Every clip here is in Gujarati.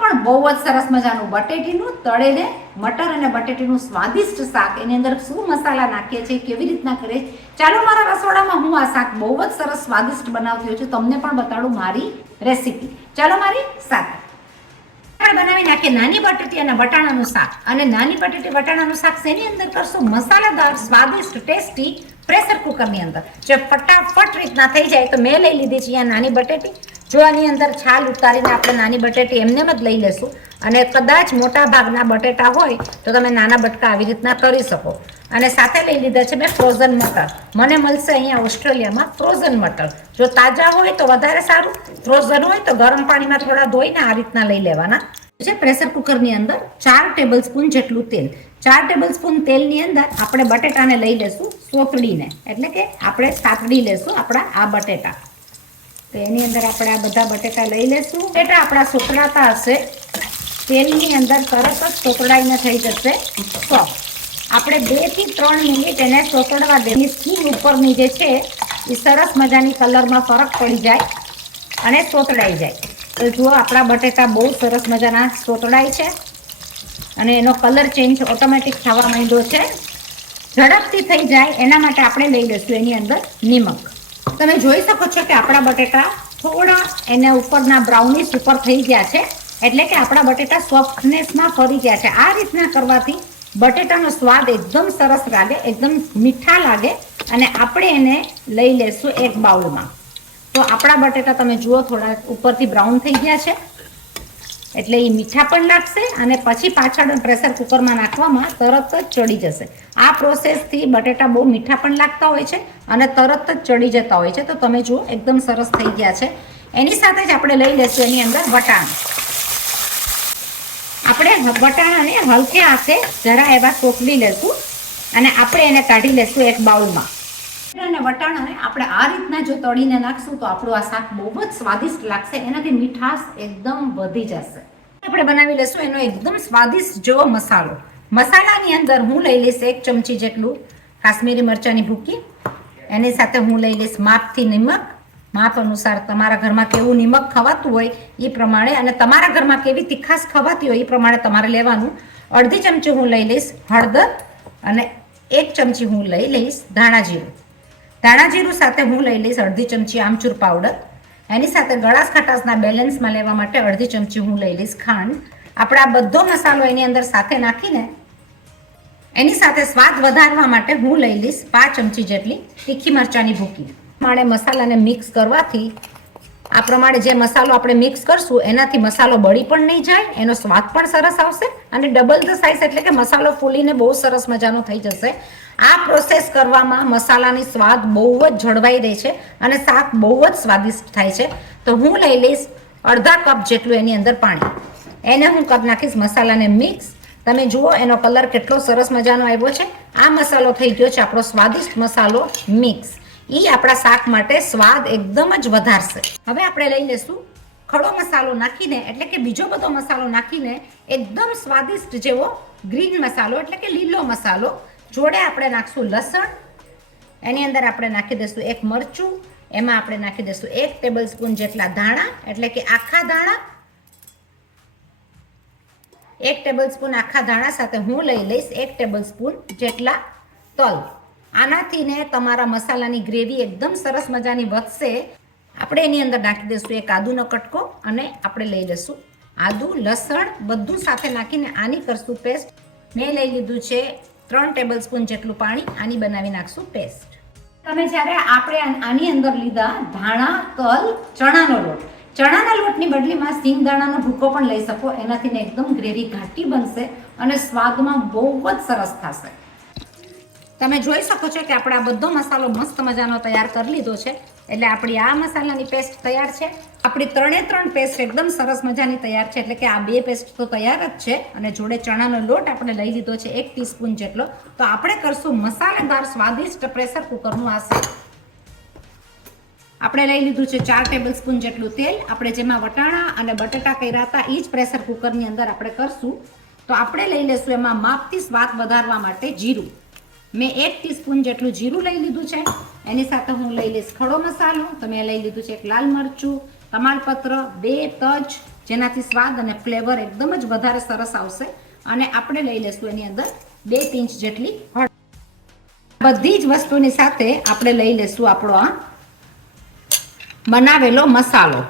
પણ બહુ જ સરસ મજાનું બટેટીનું તળેલે મટર અને બટેટીનું સ્વાદિષ્ટ શાક. એની અંદર શું મસાલા નાખીએ છીએ, કેવી રીતના કરીએ, ચાલો મારા રસોડામાં હું આ શાક બહુ જ સરસ સ્વાદિષ્ટ બનાવતી હોઉં છું, તમને પણ બતાડું મારી રેસીપી. ચાલો મારી સાથે બનાવી નાખીએ નાની બટેટી અને વટાણાનું શાક. અને નાની બટેટી વટાણાનું શાક શેની અંદર કરશું? મસાલાદાર સ્વાદિષ્ટ ટેસ્ટી પ્રેશર કુકરની અંદર, જે ફટાફટ રીતના થઈ જાય. તો મેં લઈ લીધી છે અહીંયા નાની બટેટી. જો આની અંદર છાલ ઉતારીને આપણે નાની બટેટી એમને જ લઈ લેશું. અને કદાચ મોટા ભાગના બટેટા હોય તો તમે નાના બટકા આવી રીતના કરી શકો. અને સાથે લઈ લીધા છે મેં ફ્રોઝન મટર. મને મળશે અહીંયા ઓસ્ટ્રેલિયામાં ફ્રોઝન મટર. જો તાજા હોય તો વધારે સારું, ફ્રોઝન હોય તો ગરમ પાણીમાં થોડા ધોઈને આ રીતના લઈ લેવાના છે. પ્રેશર કુકરની અંદર 4 ટેબલ સ્પૂન જેટલું તેલ. 4 ટેબલ સ્પૂન તેલની અંદર આપણે બટેટાને લઈ લેશું સોતડીને, એટલે કે આપણે સાતડી લેશું આપણા આ બટેટા. તો એની અંદર આપણે આ બધા બટેટા લઈ લેશું. બટેટા આપણા સોતરાતા હશે તેલની અંદર તરત જ સોતડાઈને થઈ જશે સોફ્ટ. આપણે 2 થી 3 મિનિટ એને સોતડવા દે. સ્કીન ઉપરની જે છે એ સરસ મજાની કલરમાં ફરક પડી જાય અને સોતડાઈ જાય. તો જુઓ આપણા બટેટા બહુ સરસ મજાના સોતડાય છે અને એનો કલર ચેન્જ ઓટોમેટિક થવા માંડ્યો છે. ઝડપથી થઈ જાય એના માટે આપણે લઈ લઈશું એની અંદર નિમક. તમે જોઈ શકો છો કે આપણા બટેટા થોડા એના ઉપરના બ્રાઉનિશ ઉપર થઈ ગયા છે, એટલે કે આપણા બટેટા સોફ્ટનેસમાં ફરી ગયા છે. આ રીતના કરવાથી બટેટાનો સ્વાદ એકદમ સરસ લાગે, એકદમ મીઠા લાગે. અને આપણે એને લઈ લેશું એક બાઉલમાં. તો આપણા બટેટા તમે જુઓ થોડા ઉપરથી બ્રાઉન થઈ ગયા છે, એટલે એ મીઠા પણ લાગશે અને પછી પાછળ પ્રેશર કુકરમાં નાખવામાં તરત જ ચડી જશે. આ પ્રોસેસથી બટેટા બહુ મીઠા પણ લાગતા હોય છે અને તરત જ ચડી જતા હોય છે. તો તમે જુઓ એકદમ સરસ થઈ ગયા છે. એની સાથે જ આપણે લઈ લઈશું એની અંદર વટાણા. આપણે વટાણાને હલકે હાથે જરા એવા સોપડી લેશું અને આપણે એને કાઢી લેશું એક બાઉલમાં. અને વટાણાને આપણે આ રીતના જો તળીને નાખશું તો આપણું આ શાક બહુ જ સ્વાદિષ્ટ લાગશે. એનાથી મીઠાશ એકદમ વધી જશે. આપણે બનાવી લેશું એનો એકદમ સ્વાદિષ્ટ જેવો મસાલો. મસાલાની અંદર હું લઈ લઈશ 1 ચમચી જેટલું કાશ્મીરી મરચાંની ભૂકી. એની સાથે હું લઈ લઈશ માપથી નિમક. માપ અનુસાર તમારા ઘરમાં કેવું નિમક ખવાતું હોય એ પ્રમાણે, અને તમારા ઘરમાં કેવી તીખાશ ખવાતી હોય એ પ્રમાણે તમારે લેવાનું. અડધી ચમચી હું લઈ લઈશ હળદર અને 1 ચમચી હું લઈ લઈશ ધાણા જીરું. ધાણા જીરું સાથે હું લઈ લઈશ અડધી ચમચી આમચૂર પાવડર. એની સાથે ગળાશ ખટાશના બેલેન્સમાં લેવા માટે અડધી ચમચી હું લઈ લઈશ ખાંડ. આપણે આ બધો મસાલો એની અંદર સાથે નાખીને એની સાથે સ્વાદ વધારવા માટે હું લઈ લઈશ 5 ચમચી જેટલી તીખી મરચાંની ભૂકી. પ્રમાણે મસાલાને મિક્સ કરવાથી આ પ્રમાણે જે મસાલો આપણે મિક્સ કરશું એનાથી મસાલો બળી પણ નહીં જાય, એનો સ્વાદ પણ સરસ આવશે અને ડબલ ધ સાઇઝ, એટલે કે મસાલો ફૂલીને બહુ સરસ મજાનો થઈ જશે. આ પ્રોસેસ કરવામાં મસાલાની સ્વાદ બહુ જ જળવાઈ રહે છે અને શાક બહુ જ સ્વાદિષ્ટ થાય છે. તો હું લઈ લઈશ અડધા કપ જેટલું એની અંદર પાણી. એને હું કપ નાખીશ મસાલાને મિક્સ. તમે જુઓ એનો કલર કેટલો સરસ મજાનો આવ્યો છે. આ મસાલો થઈ ગયો છે આપણો સ્વાદિષ્ટ મસાલો મિક્સ. એ આપણા શાક માટે સ્વાદ એકદમ જ વધારશે. હવે આપણે લઈ લઈશું ખડો મસાલો નાખીને, એટલે કે બીજો બધો મસાલો નાખીને એકદમ સ્વાદિષ્ટ જેવો ગ્રીન મસાલો, એટલે કે લીલો મસાલો. જોડે આપણે નાખશું લસણ. એની અંદર આપણે નાખી દઈશું 1 મરચું. એમાં આપણે નાખી દઈશું 1 ટેબલ સ્પૂન જેટલા ધાણા, એટલે કે આખા ધાણા. 1 ટેબલ સ્પૂન આખા ધાણા સાથે હું લઈ લઈશ 1 ટેબલ સ્પૂન જેટલા તલ. આનાથી ને તમારા મસાલાની ગ્રેવી એકદમ સરસ મજાની વધશે. આપણે એની અંદર નાખી દઈશું 1 આદુનો કટકો અને આપણે લઈ લઈશું આદુ લસણ બધું સાથે નાખીને આની કરશું પેસ્ટ. મેં લઈ લીધું છે 3 ટેબલ સ્પૂન જેટલું પાણી. આની બનાવી નાખશું પેસ્ટ. તમે જ્યારે આપણે આની અંદર લીધા ધાણા, તલ, ચણાનો લોટ. ચણાના લોટની બદલીમાં સિંગદાણાનો ભૂકો પણ લઈ શકો. એનાથી ને એકદમ ગ્રેવી ઘાટી બનશે અને સ્વાદમાં બહુ જ સરસ થશે. તમે જોઈ શકો છો કે આપણે આ બધો મસાલો મસ્ત મજાનો તૈયાર કરી લીધો છે. એટલે આપણી આ મસાલાની પેસ્ટ તૈયાર છે. આપણી 3 પેસ્ટ એકદમ સરસ મજાની તૈયાર છે. એટલે કે આ 2 પેસ્ટ તો તૈયાર જ છે અને જોડે ચણાનો લોટ આપણે લઈ લીધો છે 1 ટીસ્પૂન જેટલો. તો આપણે કરશું મસાલેદાર સ્વાદિષ્ટ પ્રેશર કુકરનું આ શાક. આપણે લઈ લીધું છે 4 ટેબલ સ્પૂન જેટલું તેલ. આપણે જેમાં વટાણા અને બટેટા કર્યા હતા એ જ પ્રેશર કુકરની અંદર આપણે કરશું. તો આપણે લઈ લઈશું એમાં માપથી સ્વાદ વધારવા માટે જીરું. મેં 1 ટીસ્પૂન જેટલું જીરું લઈ લીધું છે. એની સાથે હું લઈ લઈશ ખડો મસાલો. તો મેં લઈ લીધું છે 1 લાલ મરચું, તમાલપત્ર, 2 તજ, જેનાથી સ્વાદ અને ફ્લેવર એકદમ જ વધારે સરસ આવશે. અને આપણે લઈ લેશું એની અંદર 2 પિંચ જેટલી હળદર. બધી જ વસ્તુની સાથે આપણે લઈ લેશું આપણો આ બનાવેલો મસાલો.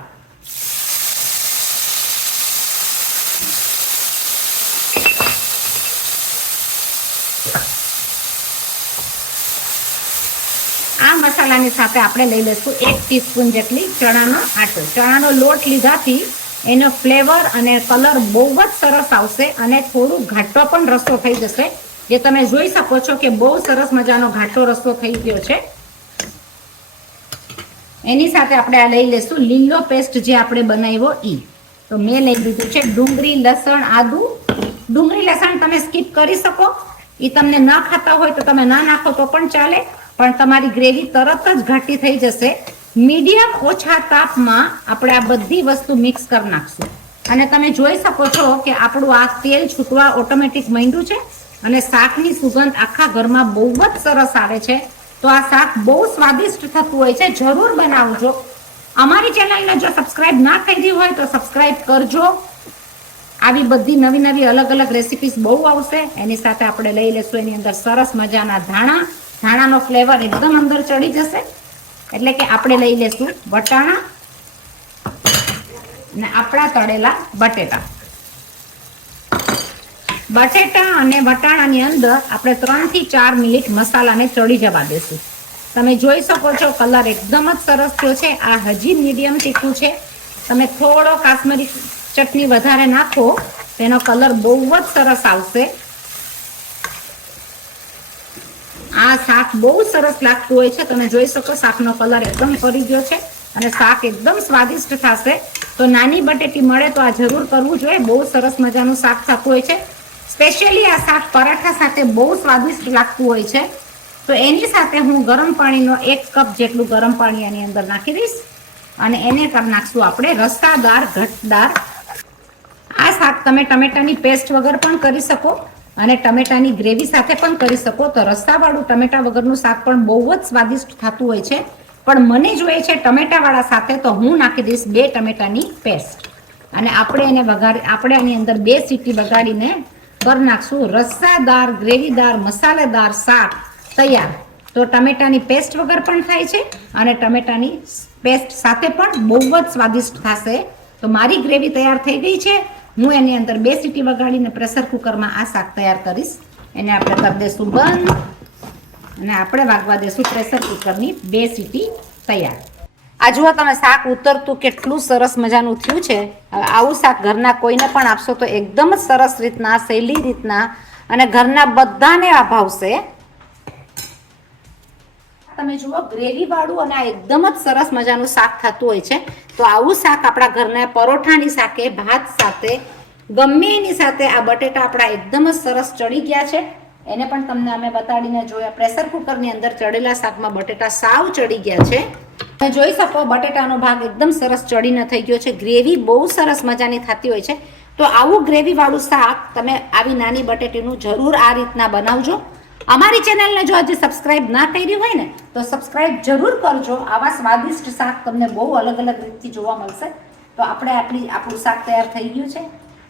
આ મસાલાની સાથે આપણે લઈ લઈશું 1 ટીસ્પૂન જેટલી ચણાનો આટો. ચણાનો લોટ લીધાથી એનો ફ્લેવર અને કલર બહુ જ સરસ આવશે અને થોડું ઘાટો પણ રસો થઈ જશે. જે તમે જોઈ શકો છો કે બહુ સરસ મજાનો ઘાટો રસો થઈ ગયો છે. એની સાથે આપણે આ લઈ લેશું લીલો પેસ્ટ જે આપણે બનાવ્યો ઈ. તો મેં લઈ લીધું છે ડુંગળી, લસણ, આદુ. ડુંગળી લસણ તમે સ્કીપ કરી શકો, એ તમને ન ખાતા હોય તો તમે ના નાખો તો પણ ચાલે, પણ તમારી ગ્રેવી તરત જ ઘાટી થઈ જશે. મીડિયમ ઓછા તાપમાં આપણે આ બધી વસ્તુ મિક્સ કરી નાખશું. અને તમે જોઈ શકો છો કે આપણું આ તેલ છૂટવા ઓટોમેટિક માંડ્યું છે અને શાકની સુગંધ આખા ઘરમાં બહુ જ સરસ આવે છે. તો આ શાક બહુ સ્વાદિષ્ટ થતું હોય છે, જરૂર બનાવજો. અમારી ચેનલને જો સબસ્ક્રાઇબ ના કરી હોય તો સબસ્ક્રાઇબ કરજો. આવી બધી નવી નવી અલગ અલગ રેસિપીસ બહુ આવશે. એની સાથે આપણે લઈ લેશું એની અંદર સરસ મજાના ધાણા. ધાણાનો ફ્લેવર એકદમ અંદર ચડી જશે. એટલે કે આપણે લઈ લેશું વટાણા અને આપણા તળેલા બટેટા. બટેટા અને વટાણાની અંદર આપણે 3 થી 4 મિનિટ મસાલાને ચડી જવા દેશું. તમે જોઈ શકો છો કલર એકદમ જ સરસ થયો છે. આ હજી મીડિયમ તીખું છે. તમે થોડો કાશ્મીરી ચટણી વધારે નાખો તેનો કલર બહુ જ સરસ આવશે. આ શાક બહુ સરસ લાગતું હોય છે. તમે જોઈ શકો શાકનો કલર એકદમ ફરી ગયો છે અને શાક એકદમ સ્વાદિષ્ટ થશે. તો નાની બટેટી મળે તો આ જરૂર કરવું જોઈએ. બહુ સરસ મજાનું શાક થતું હોય છે. સ્પેશિયલી આ શાક પરાઠા સાથે બહુ સ્વાદિષ્ટ લાગતું હોય છે. તો એની સાથે હું ગરમ પાણીનો 1 કપ જેટલું ગરમ પાણી એની અંદર નાખી દઈશ અને એને કરી નાખશું આપણે રસાદાર ઘટદાર. આ શાક તમે ટમેટાની પેસ્ટ વગર પણ કરી શકો અને ટમેટાની ગ્રેવી સાથે પણ કરી શકો. તો રસાવાળું ટમેટા વગરનું શાક પણ બહુ જ સ્વાદિષ્ટ થતું હોય છે. પણ મને જોઈએ છે ટમેટાવાળા સાથે, તો હું નાખી દઈશ 2 ટમેટાની પેસ્ટ અને આપણે એને આપણે આની અંદર 2 સીટી વગાડીને કરી નાખશું રસાદાર ગ્રેવીદાર મસાલેદાર શાક તૈયાર. તો ટમેટાની પેસ્ટ વગર પણ થાય છે અને ટમેટાની પેસ્ટ સાથે પણ બહુ જ સ્વાદિષ્ટ થશે. તો મારી ગ્રેવી તૈયાર થઈ ગઈ છે. હું એની અંદર 2 સીટી વગાડીને પ્રેશર કુકરમાં આ શાક તૈયાર કરીશ. એને આપણે કરી દઈશું બંધ અને આપણે વાગવા દઈશું પ્રેશર કુકરની 2 સીટી તૈયાર. આ જુઓ તમે શાક ઉતરતું કેટલું સરસ મજાનું થયું છે. હવે આવું શાક ઘરના કોઈને પણ આપશો તો એકદમ જ સરસ રીતના સહેલી રીતના અને ઘરના બધાને આ ભાવશે. તમે જુઓ ગ્રેવી વાળું અને આ એકદમ જ સરસ મજાનું શાક થતું હોય છે. તો આવું શાક આપણા ઘરના પરોઠાની સાથે, ભાત સાથે, ગમે એની સાથે આ બટેટા આપણા એકદમ જ સરસ ચડી ગયા છે. એને પણ તમને અમે બતાડીને જોયા. પ્રેશર કુકરની અંદર ચડેલા શાકમાં બટેટા સાવ ચડી ગયા છે. તમે જોઈ શકો બટેટાનો ભાગ એકદમ સરસ ચડીને થઈ ગયો છે. ગ્રેવી બહુ સરસ મજાની થતી હોય છે. તો આવું ગ્રેવી વાળું શાક તમે આવી નાની બટેટીનું જરૂર આ રીતના બનાવજો. અમારી ચેનલને જો હજી સબસ્ક્રાઇબ ના કરી હોય ને તો સબસ્ક્રાઇબ જરૂર કરજો. આવા સ્વાદિષ્ટ શાક તમને બહુ અલગ અલગ રીતથી જોવા મળશે. તો આપણું શાક તૈયાર થઈ ગયું છે.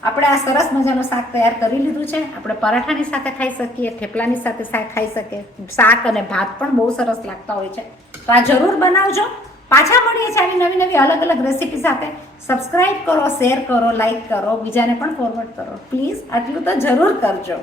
આપણે આ સરસ મજાનું શાક તૈયાર કરી લીધું છે. આપણે પરાઠાની સાથે ખાઈ શકીએ, થેપલાની સાથે શાક ખાઈ શકીએ. શાક અને ભાત પણ બહુ સરસ લાગતા હોય છે. તો આ જરૂર બનાવજો. પાછા મળીએ છીએ આવી નવી નવી અલગ અલગ રેસીપી સાથે. સબસ્ક્રાઇબ કરો, શેર કરો, લાઈક કરો, બીજાને પણ ફોરવર્ડ કરો. પ્લીઝ આટલું તો જરૂર કરજો.